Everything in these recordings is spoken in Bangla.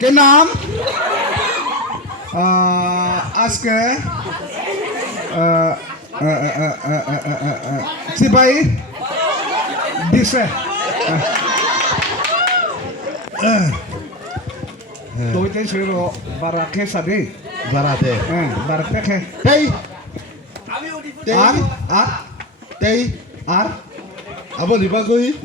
কে নাম আজকে সিপাহী দিছে Tôi sửa rồi barat ke sadi barat barat ke tây ar ar tây ar apa di bagoi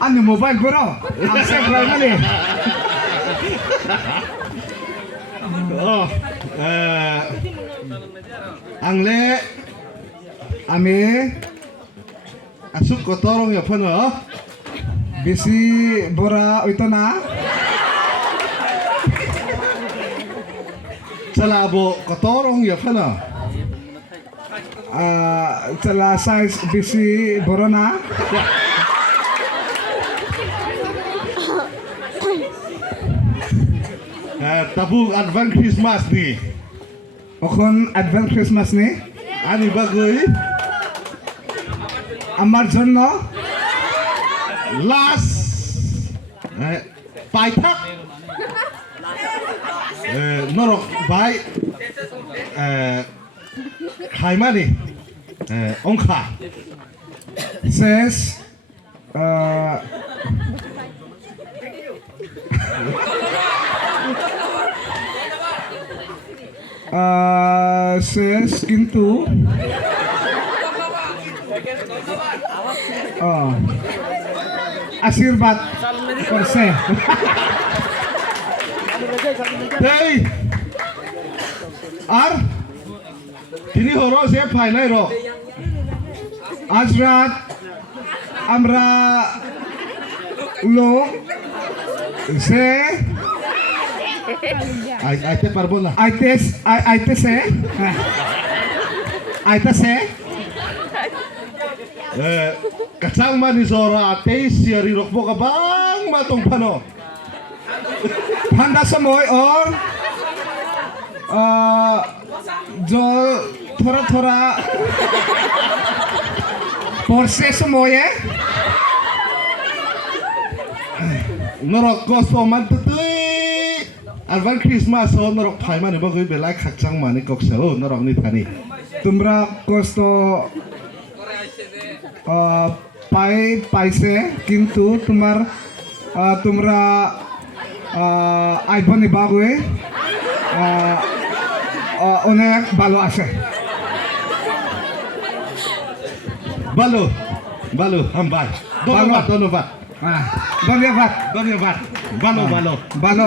anu mobile bro akses lagi nih oh angle ami asuk kotorong ya pun oh bisi bora itu na salah abo kotorong ya pun oh celah size bisi bora na tabung advance Christmas nih okon advance Christmas nih ani bagoi আমার জন্য last পাইথাক নরক বাই হাইমানি অংখা শেষ শেষ কিন্তু আশীর্বাদ করছে এই আর তিনি হরো যে ফাইনাই র আজ রাত আমরা লোক যে আইতে পারবো না আইতেছে kacang manis ora ateis siari rokbo kabang matong pano ठंडा समय और जो थोड़ा थोड़ा बरसे समय norok kosto man tutui alvan Christmas o norok phai mani bagoi belai kacang mani koksa o norok ni thani তোমরা কষ্ট পাইছে কিন্তু তোমরা আইবনি বাগুয়ে অনেক ভালো আছে ভালো ভালো হামবাই ধন্যবাদ ধন্যবাদ ধন্যবাদ ধন্যবাদ ভালো ভালো ভালো